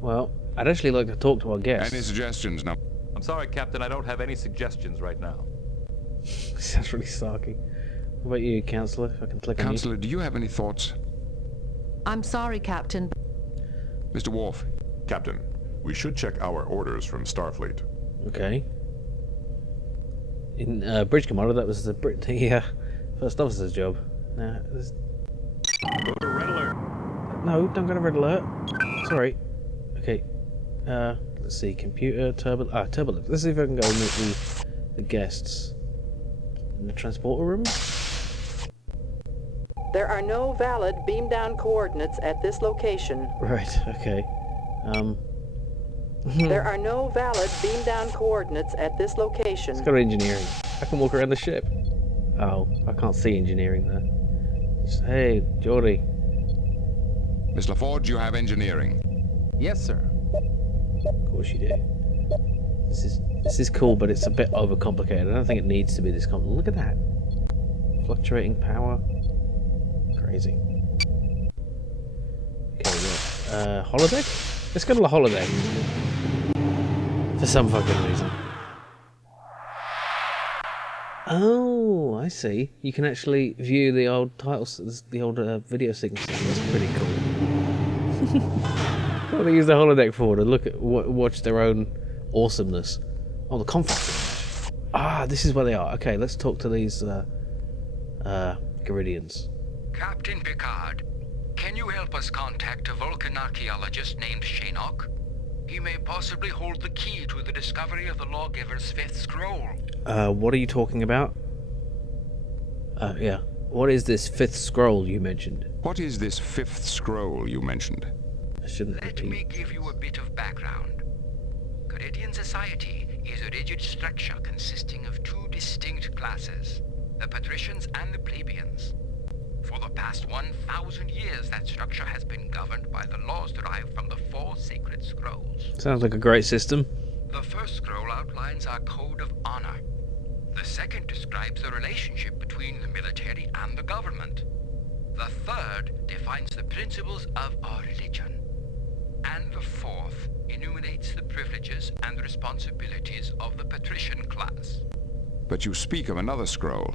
Well, I'd actually like to talk to our guests. Any suggestions now? I'm sorry, Captain, I don't have any suggestions right now. Sounds really sarky. What about you, Counselor? If I can click on you. Counselor, do you have any thoughts? I'm sorry, Captain. Mr. Worf. Captain, we should check our orders from Starfleet. Okay. In Bridge Commander, that was the first officer's job. Now, there's... Go to red alert. No, don't go to red alert. Sorry. Okay. Let's see. Computer, turbo. Let's see if I can go and meet the guests in the transporter room. There are no valid beam-down coordinates at this location. Right. Okay. There are no valid beam-down coordinates at this location. Let's go to engineering. I can walk around the ship. Oh, I can't see engineering there. Hey, Geordie. Miss LaForge, you have engineering. Yes, sir. Of course you do. This is cool, but it's a bit overcomplicated. I don't think it needs to be this complicated. Look at that. Fluctuating power. Crazy. Okay, yeah. Holodeck? Let's go to the holodeck. For some fucking reason. Oh, I see. You can actually view the old titles, the old video sequences. That's pretty cool. What they use the holodeck for, to look at, watch their own awesomeness. Oh, the conference. Ah, this is where they are. Okay, let's talk to these Gedians. Captain Picard, can you help us contact a Vulcan archaeologist named Shanok? He may possibly hold the key to the discovery of the Lawgiver's fifth scroll. What are you talking about? Yeah. What is this fifth scroll you mentioned? What is this fifth scroll you mentioned? I shouldn't Let repeat. me give you a bit of background. Gedian society is a rigid structure consisting of two distinct classes, the patricians and the plebeians. For the past 1,000 years, that structure has been governed by the laws derived from the four sacred scrolls. Sounds like a great system. The first scroll outlines our code of honor. The second describes the relationship between the military and the government. The third defines the principles of our religion. And the fourth enumerates the privileges and responsibilities of the patrician class. But you speak of another scroll.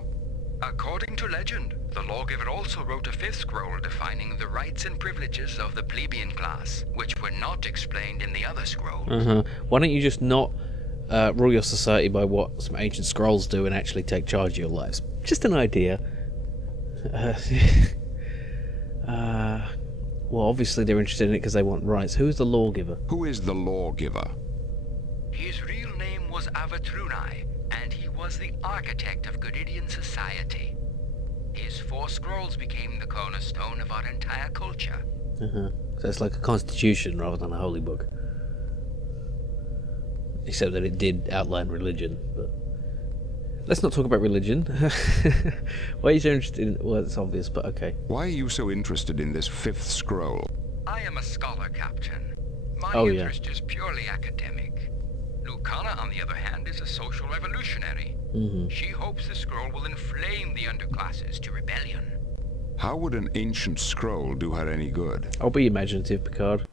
According to legend, the lawgiver also wrote a fifth scroll defining the rights and privileges of the plebeian class, which were not explained in the other scrolls. Why don't you just not rule your society by what some ancient scrolls do and actually take charge of your lives? Just an idea. Well, obviously they're interested in it because they want rights. Who's the lawgiver? Who is the lawgiver? His real name was Avatrunai, and he was the architect of Gedian society. His four scrolls became the cornerstone of our entire culture. So it's like a constitution rather than a holy book. Except that it did outline religion, but... Let's not talk about religion. Why are you so interested in... Well, it's obvious, but okay. Why are you so interested in this fifth scroll? I am a scholar, Captain. My yeah. interest is purely academic. Lucana, on the other hand, is a social revolutionary. She hopes the scroll will inflame the underclasses to rebellion. How would an ancient scroll do her any good? I'll be imaginative, Picard.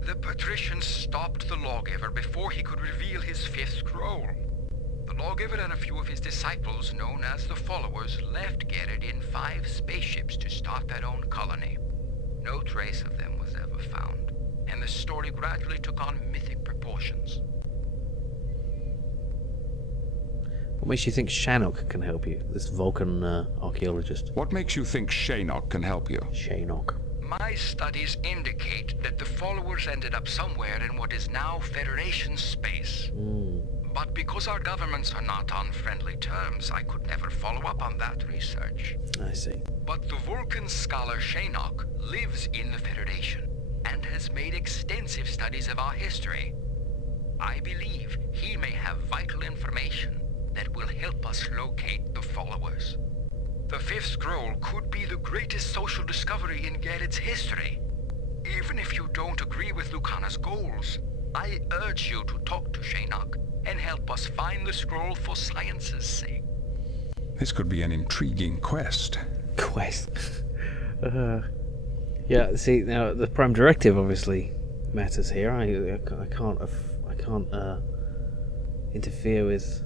The patricians stopped the lawgiver before he could reveal his fifth scroll. The lawgiver and a few of his disciples, known as the Followers, left Gedian in 5 spaceships to start their own colony. No trace of them was ever found, and the story gradually took on mythic proportions. What makes you think Shanok can help you? This Vulcan archaeologist. What makes you think Shanok can help you? Shanok. My studies indicate that the Followers ended up somewhere in what is now Federation space. But because our governments are not on friendly terms, I could never follow up on that research. I see. But the Vulcan scholar Shanok lives in the Federation and has made extensive studies of our history. I believe he may have vital information that will help us locate the Followers. The fifth scroll could be the greatest social discovery in Gedian's history. Even if you don't agree with Lucana's goals, I urge you to talk to Shanok and help us find the scroll for science's sake. This could be an intriguing quest. Quest. Yeah, see, now the Prime Directive obviously matters here. I can't interfere with...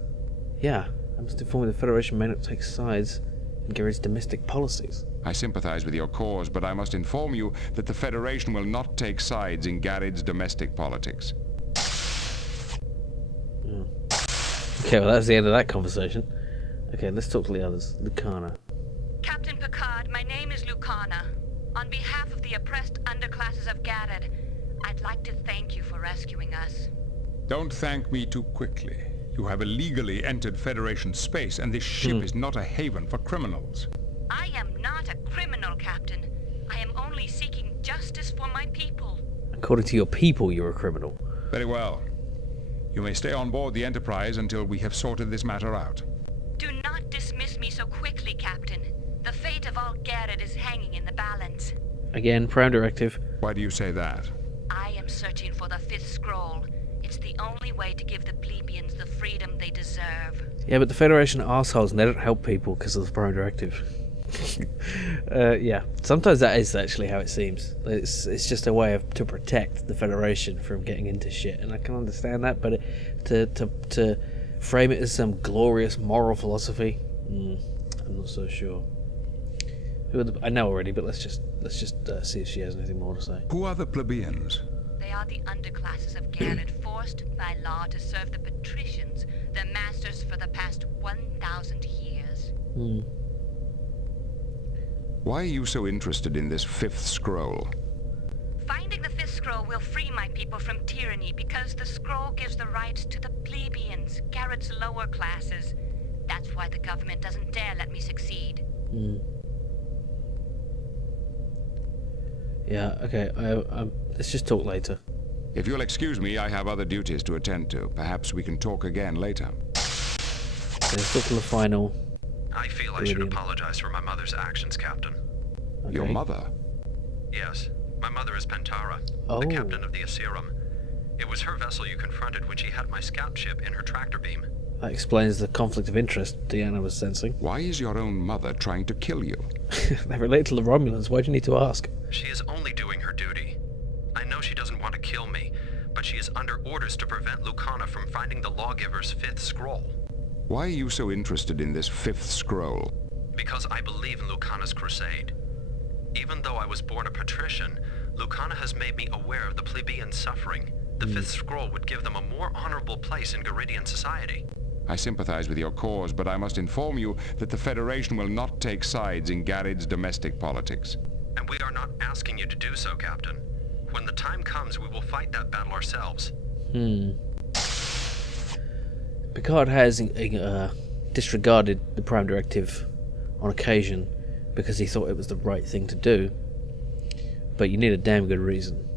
Yeah, I must inform you the Federation may not take sides in Garrett's domestic policies. I sympathize with your cause, but I must inform you that the Federation will not take sides in Garrett's domestic politics. Okay, well that's the end of that conversation. Okay, let's talk to the others. Lucana. Captain Picard, my name is Lucana. On behalf of the oppressed underclasses of Garrett, I'd like to thank you for rescuing us. Don't thank me too quickly. You have illegally entered Federation space, and this ship is not a haven for criminals. I am not a criminal, Captain. I am only seeking justice for my people. According to your people, you're a criminal. Very well. You may stay on board the Enterprise until we have sorted this matter out. Do not dismiss me so quickly, Captain. The fate of all Garrett is hanging in the balance. Again, Prime Directive. Why do you say that? I am searching for the fifth scroll. It's the only way to give the plebeians the freedom they deserve. Yeah, but the Federation are assholes and they don't help people because of the Prime Directive. Yeah, sometimes that is actually how it seems. It's just a way to protect the Federation from getting into shit, and I can understand that, but to frame it as some glorious moral philosophy, I'm not so sure. I know already, but let's just see if she has anything more to say. Who are the plebeians? They are the underclasses of Garrett, forced by law to serve the patricians, their masters for the past 1,000 years. Why are you so interested in this fifth scroll? Finding the fifth scroll will free my people from tyranny because the scroll gives the rights to the plebeians, Garrett's lower classes. That's why the government doesn't dare let me succeed. Yeah, okay, let's just talk later. If you'll excuse me, I have other duties to attend to. Perhaps we can talk again later. Let's talk to the final. I feel I should apologize for my mother's actions, Captain. Okay. Your mother? Yes, my mother is Pentara, the captain of the Aserum. It was her vessel you confronted when she had my scout ship in her tractor beam. That explains the conflict of interest Deanna was sensing. Why is your own mother trying to kill you? They relate to the Romulans. Why do you need to ask? She is only doing her duty. I know she doesn't want to kill me, but she is under orders to prevent Lucana from finding the lawgiver's fifth scroll. Why are you so interested in this fifth scroll? Because I believe in Lucana's crusade. Even though I was born a patrician, Lucana has made me aware of the plebeian suffering. The fifth scroll would give them a more honorable place in Gedian society. I sympathize with your cause, but I must inform you that the Federation will not take sides in Garrett's domestic politics. And we are not asking you to do so, Captain. When the time comes, we will fight that battle ourselves. Picard has disregarded the Prime Directive on occasion because he thought it was the right thing to do, but you need a damn good reason.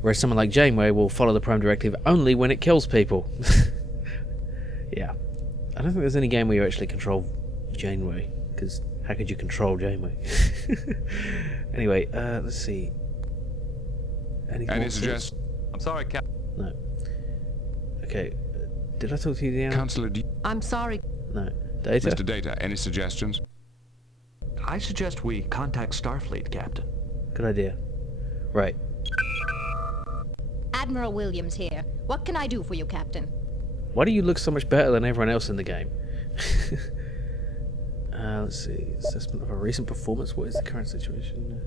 Whereas someone like Janeway will follow the Prime Directive only when it kills people. Yeah. I don't think there's any game where you actually control Janeway, because how could you control Janeway? Anyway, let's see. Any suggestions? I'm sorry, Cap. No. Okay. Did I talk to you, Deanna? Counselor I'm sorry. No. Data? Mr. Data, any suggestions? I suggest we contact Starfleet, Captain. Good idea. Right. Admiral Williams here. What can I do for you, Captain? Why do you look so much better than everyone else in the game? Let's see. Assessment of a recent performance. What is the current situation?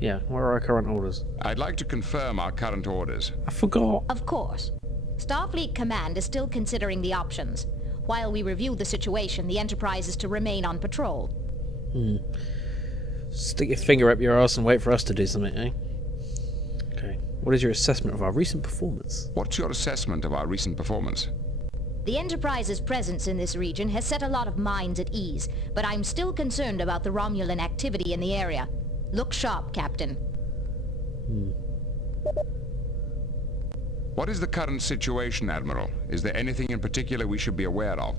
Yeah, what are our current orders? I'd like to confirm our current orders. I forgot. Of course. Starfleet Command is still considering the options. While we review the situation, the Enterprise is to remain on patrol. Stick your finger up your arse and wait for us to do something, eh? Okay. What is your assessment of our recent performance? What's your assessment of our recent performance? The Enterprise's presence in this region has set a lot of minds at ease, but I'm still concerned about the Romulan activity in the area. Look sharp, Captain. What is the current situation, Admiral? Is there anything in particular we should be aware of?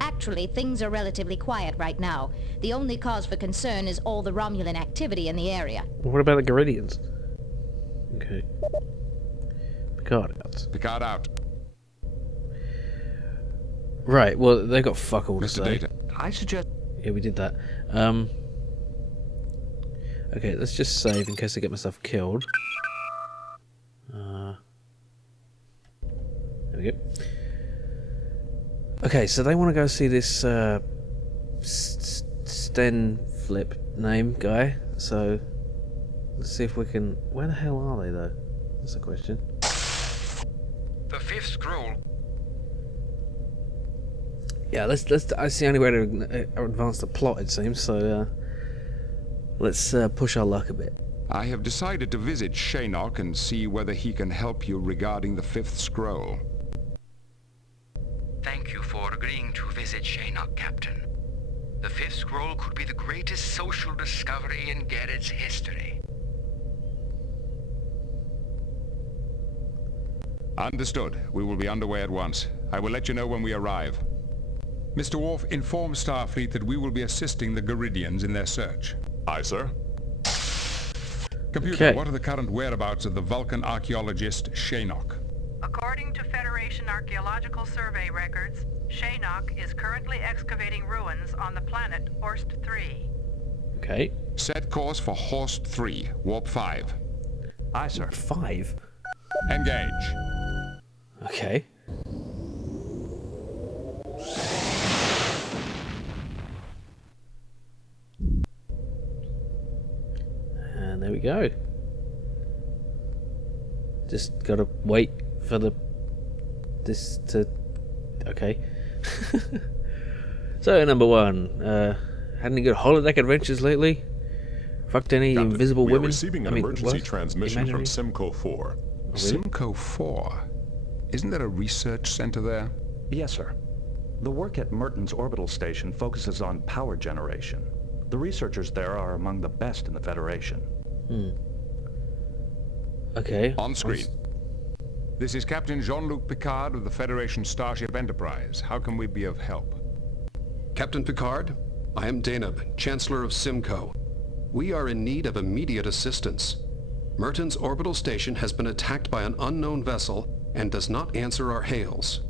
Actually, things are relatively quiet right now. The only cause for concern is all the Romulan activity in the area. What about the Gedians? Okay. Picard out. Picard out. Right, well, they've got fuck all to Mr. say. Data. I suggest... Yeah, we did that. Okay, let's just save in case I get myself killed. There we go. Okay, so they want to go see this Sten Flip name guy. So let's see if we can. Where the hell are they though? That's the question. The fifth scroll. Yeah, let's. That's the only way to advance the plot, it seems. So let's push our luck a bit. I have decided to visit Shanok and see whether he can help you regarding the fifth scroll. Thank you for agreeing to visit Shanok, Captain. The fifth scroll could be the greatest social discovery in Garrett's history. Understood. We will be underway at once. I will let you know when we arrive. Mr. Worf, inform Starfleet that we will be assisting the Gedians in their search. Aye, sir. Computer, Okay. what are the current whereabouts of the Vulcan archaeologist Shanok? According to Federation Archaeological Survey records, Shanok is currently excavating ruins on the planet Horst 3. Okay. Set course for Horst 3, Warp 5. Aye, sir. 5. Engage. Okay. And there we go. Just gotta wait for this to. Okay. So number 1, had any good holodeck adventures lately? Fucked any Captain, invisible we women? are receiving an emergency transmission Imaginary? from Simco 4. Really? Simco 4? Isn't there a research center there? Yes, sir. The work at Merton's orbital station focuses on power generation. The researchers there are among the best in the Federation. Okay. On screen. This is Captain Jean-Luc Picard of the Federation Starship Enterprise. How can we be of help? Captain Picard, I am Daneb, Chancellor of Simco. We are in need of immediate assistance. Merton's orbital station has been attacked by an unknown vessel and does not answer our hails.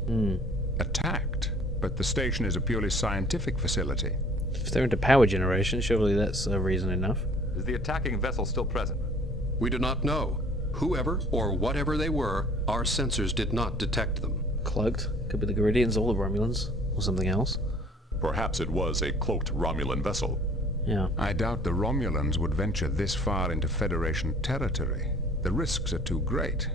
Attacked? But the station is a purely scientific facility. If they're into power generation, surely that's a reason enough. Is the attacking vessel still present? We do not know. Whoever or whatever they were, our sensors did not detect them. Cloaked. Could be the Gedians or the Romulans. Or something else. Perhaps it was a cloaked Romulan vessel. Yeah. I doubt the Romulans would venture this far into Federation territory. The risks are too great.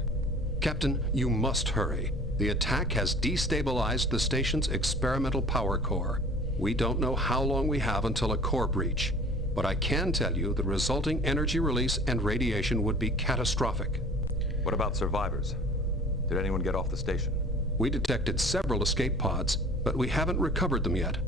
Captain, you must hurry. The attack has destabilized the station's experimental power core. We don't know how long we have until a core breach, but I can tell you the resulting energy release and radiation would be catastrophic. What about survivors? Did anyone get off the station? We detected several escape pods, but we haven't recovered them yet.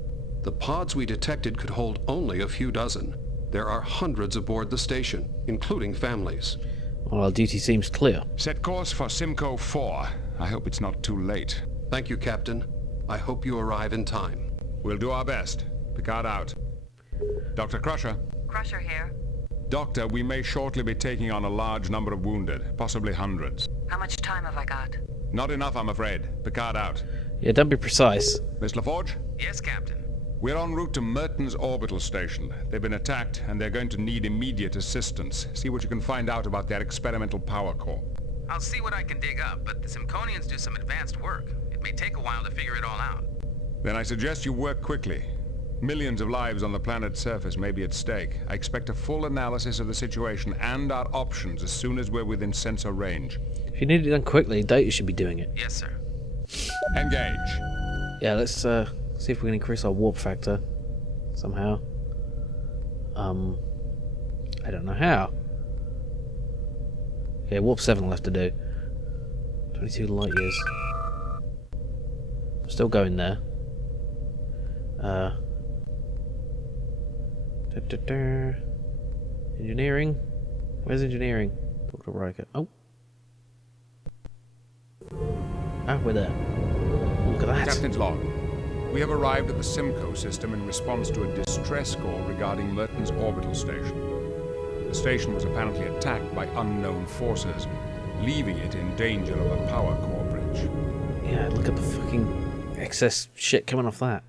The pods we detected could hold only a few dozen. There are hundreds aboard the station, including families. Well, our duty seems clear. Set course for Simco 4. I hope it's not too late. Thank you, Captain. I hope you arrive in time. We'll do our best. Picard out. Dr. Crusher. Crusher here. Doctor, we may shortly be taking on a large number of wounded, possibly hundreds. How much time have I got? Not enough, I'm afraid. Picard out. Yeah, don't be precise. Miss LaForge? Yes, Captain. We're en route to Merton's orbital station. They've been attacked, and they're going to need immediate assistance. See what you can find out about their experimental power core. I'll see what I can dig up, but the Simconians do some advanced work. It may take a while to figure it all out. Then I suggest you work quickly. Millions of lives on the planet's surface may be at stake. I expect a full analysis of the situation and our options as soon as we're within sensor range. If you need it done quickly, Data should be doing it. Yes, sir. Engage. Yeah, let's see if we can increase our warp factor somehow. I don't know how. Okay, warp 7 left to do. 22 light years. I'm still going there. Engineering? Where's engineering? Dr. Riker. Oh. Ah, we're there. Look at that. Captain's log. We have arrived at the Simco system in response to a distress call regarding Merton's orbital station. The station was apparently attacked by unknown forces, leaving it in danger of a power core breach. Yeah, look at the fucking excess shit coming off that.